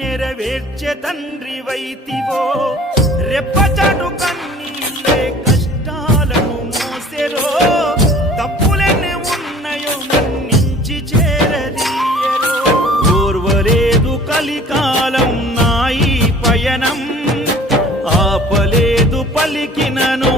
నెరవేర్చే తండ్రి వైతివో రెప్పచాటు కన్నీళ్ళే కష్టాలను మోసెరో తప్పులెన్ని ఉన్నాయో మన్నించి చేరదీయరో ఓర్వలేదు కలికాలం నాయి పయనం ఆపలేదు పలికినను